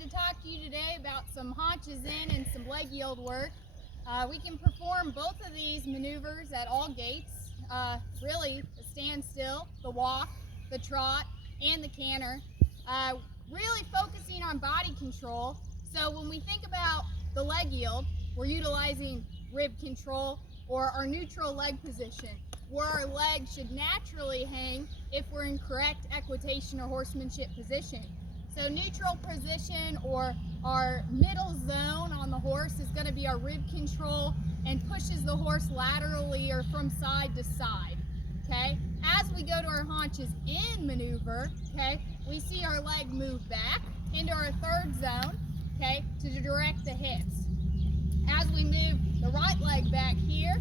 wanted to talk to you today about some haunches in and some leg yield work. We can perform both of these maneuvers at all gaits, really the standstill, the walk, the trot, and the canter, really focusing on body control. So when we think about the leg yield, we're utilizing rib control or our neutral leg position, where our legs should naturally hang if we're in correct equitation or horsemanship position. So neutral position, or our middle zone on the horse, is going to be our rib control and pushes the horse laterally or from side to side. Okay, as we go to our haunches in maneuver, okay, we see our leg move back into our third zone, okay, to direct the hips. As we move the right leg back here,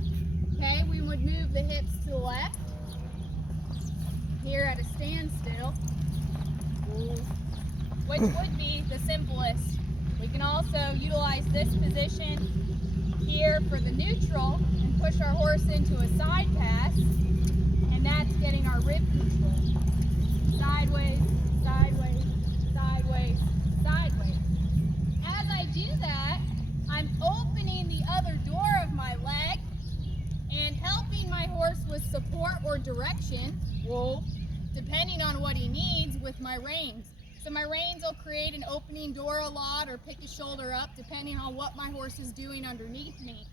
okay, we would move the hips to the left here at a standstill, which would be the simplest. We can also utilize this position here for the neutral and push our horse into a side pass, and that's getting our rib control. Sideways, sideways, sideways, sideways. As I do that, I'm opening the other door of my leg and helping my horse with support or direction, depending on what he needs, with my reins. So my reins will create an opening door a lot or pick his shoulder up depending on what my horse is doing underneath me.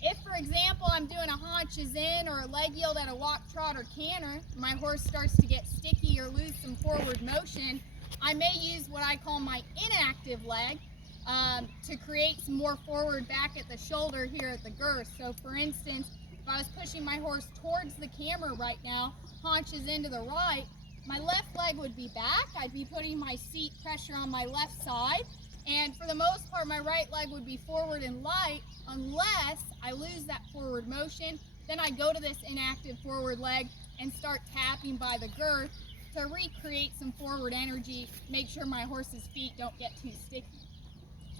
If, for example, I'm doing a haunches in or a leg yield at a walk, trot, or canter, my horse starts to get sticky or lose some forward motion, I may use what I call my inactive leg to create some more forward back at the shoulder here at the girth. So for instance, if I was pushing my horse towards the camera right now, haunches into the right, my left leg would be back. I'd be putting my seat pressure on my left side, and for the most part my right leg would be forward and light unless I lose that forward motion. Then I go to this inactive forward leg and start tapping by the girth to recreate some forward energy, make sure my horse's feet don't get too sticky.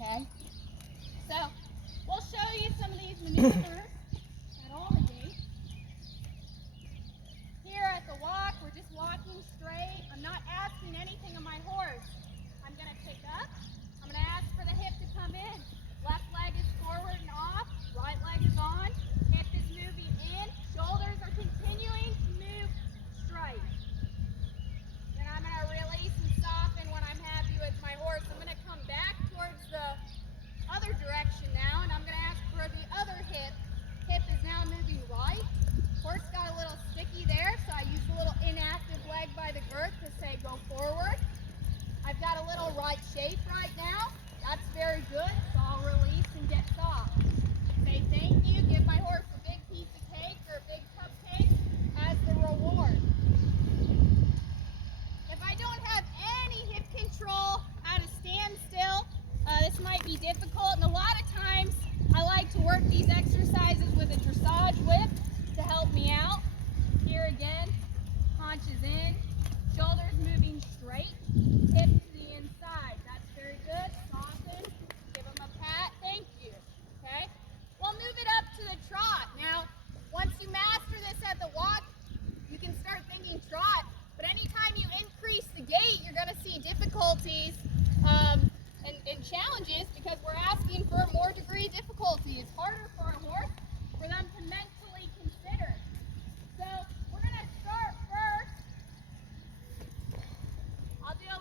Okay, so we'll show you some of these maneuvers at all the gates. Here at the walk, we're just walking straight. I'm not asking anything of my horse. I'm going to pick up. I'm going to ask for the hip to come in. Left leg is forward and off. Right leg is on. Hip is moving in. Shoulders are continuing to move straight. Then I'm going to release and soften when I'm happy with my horse. I'm going to come back towards the other direction now, and I'm going to ask for the other hip. Hip is now moving right. Horse got a little sticky there, so I used a little inactive leg by the girth to say go forward. I've got a little right shape right now. That's very good, so I'll release and get soft. Say thank you, give my horse a big piece of cake or a big cupcake as the reward. If I don't have any hip control at a standstill, this might be difficult, and a lot of times I like to work these exercises with a dressage whip to help me out. Here again, haunches in, shoulders moving straight, hip to the inside. That's very good. Soften, give them a pat, thank you. Okay, we'll move it up to the trot. Now, once you master this at the walk, you can start thinking trot, but anytime you increase the gait, you're going to see difficulties and challenges, because we're asking for a more degree of difficulty. It's harder for a horse for them to mentally consider. So we're going to start first. I'll do a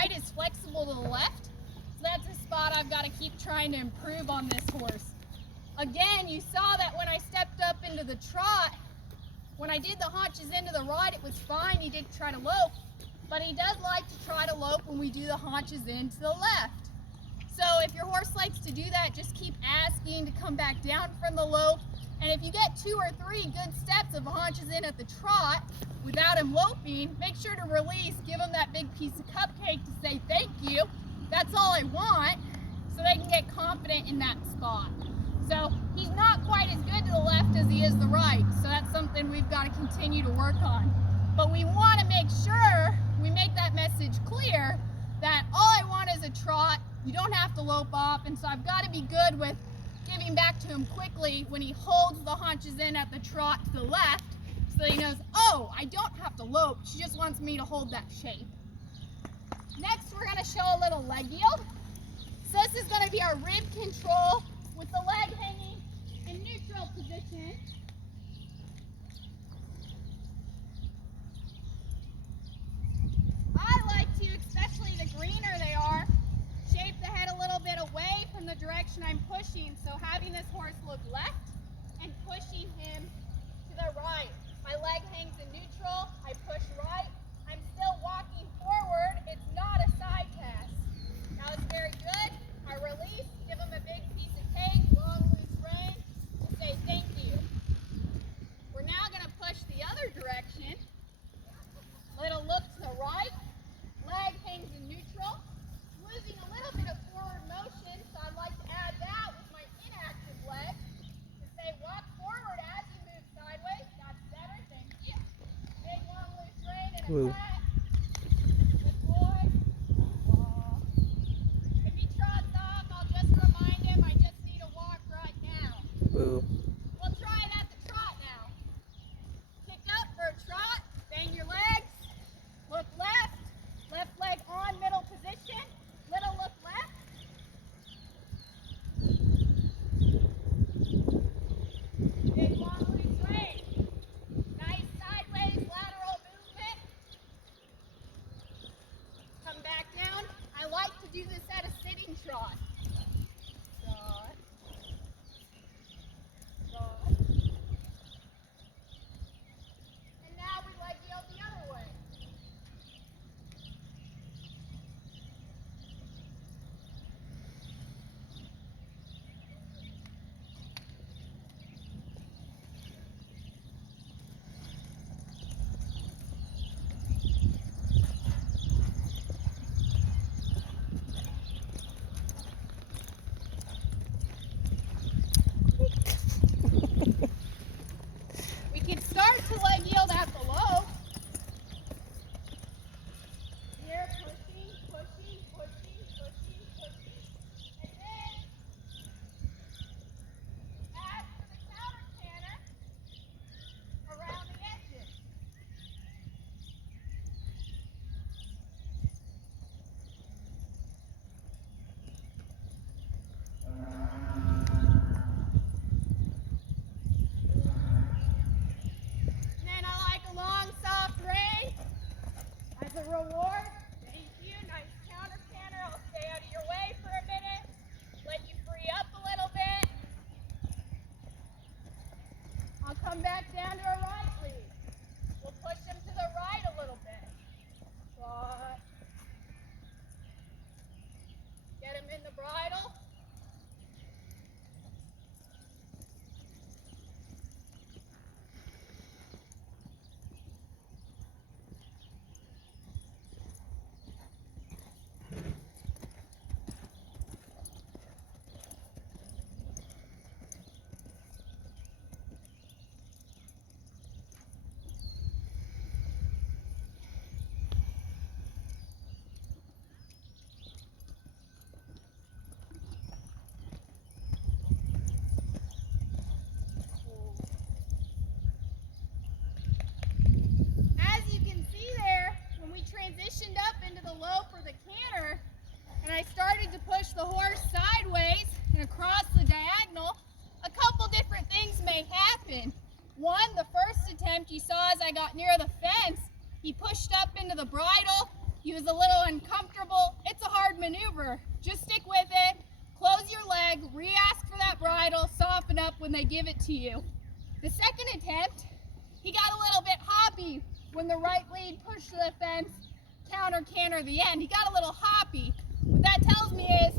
quite as flexible to the left. So that's a spot I've got to keep trying to improve on this horse. Again, you saw that when I stepped up into the trot, when I did the haunches into the right, it was fine. He didn't try to lope, but he does like to try to lope when we do the haunches into the left. So if your horse likes to do that, just keep asking to come back down from the lope. And if you get 2 or 3 good steps of haunches in at the trot without him loping, make sure to release, give him that big piece of cupcake to say thank you. That's all I want, so they can get confident in that spot. So he's not quite as good to the left as he is the right, so that's something we've got to continue to work on. But we want to make sure we make that message clear that all I want is a trot. You don't have to lope off, and so I've got to be good with giving back to him quickly when he holds the haunches in at the trot to the left, so that he knows, oh, I don't have to lope, she just wants me to hold that shape. Next, we're going to show a little leg yield. So this is going to be our rib control with the leg hanging in neutral position. I like to, especially the greener they are, shape the head a little bit away from the direction I'm pushing. So having this horse look left and pushing him to the right. My leg hangs in neutral, I push right. I'm still walking forward, it's not a side pass. That was very good. I release, give him a big piece of cake, long loose rein, to say thank you. We're now going to push the other direction. Little look to the right, leg hangs in neutral. Losing a little bit of forward motion, so I'd like to add that with my inactive leg to say walk forward as you move sideways. That's better, thank you. Big long loose rein and a cut. Good boy. If he trots off, I'll just remind him I just need to walk right now. We'll try it at the trot now. Kick up for a trot, bang your legs, look left, left leg on middle position, little look left. Big long loose rein. Nice sideways lateral movement. Come back down. I like to do this at a sitting trot. Trot. Trot. And now we leg yield the other way. We can start to leg yield at the low. Here, pushing, pushing, pushing, pushing, pushing. And then, add for the counter canter around the edges. Then I like a long, soft rein as a reward. Thank you. Nice counter canter. I'll stay out of your way for a minute. Let you free up a little bit. I'll come back down to a right lead. We'll push him to the right a little bit. Trot. Get him in the bridle. he was a little uncomfortable. It's a hard maneuver. Just stick with it, close your leg, re-ask for that bridle, soften up when they give it to you. The second attempt, he got a little bit hoppy when the right lead pushed the fence, canter the end. He got a little hoppy. What that tells me is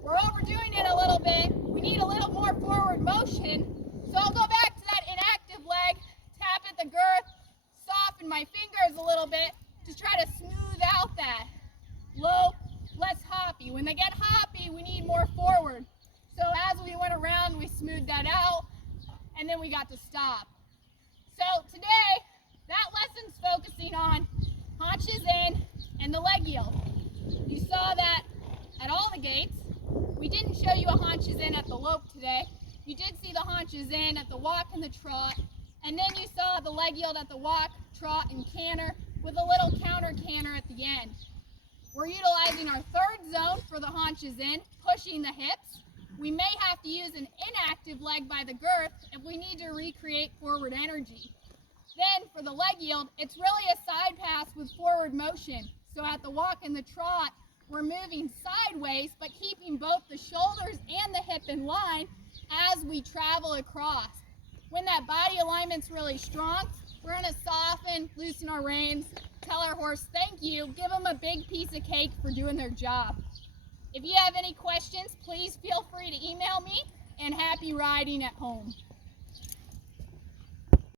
we're overdoing it a little bit. We need a little more forward motion. So I'll go back to that inactive leg, tap at the girth, soften my fingers a little bit to try to smooth out that low, less hoppy. When they get hoppy, we need more forward. So as we went around, we smoothed that out, and then we got to stop. So today, that lesson's focusing on haunches in and the leg yield. You saw that at all the gates. We didn't show you a haunches in at the lope today. You did see the haunches in at the walk and the trot, and then you saw the leg yield at the walk, trot, and canter with a little counter canter at the end. We're utilizing our third zone for the haunches in, pushing the hips. We may have to use an inactive leg by the girth if we need to recreate forward energy. Then for the leg yield, it's really a side pass with forward motion. So at the walk and the trot, we're moving sideways, but keeping both the shoulders and the hip in line as we travel across. When that body alignment's really strong, we're gonna soften, loosen our reins, tell our horse thank you, give them a big piece of cake for doing their job. If you have any questions, please feel free to email me, and happy riding at home.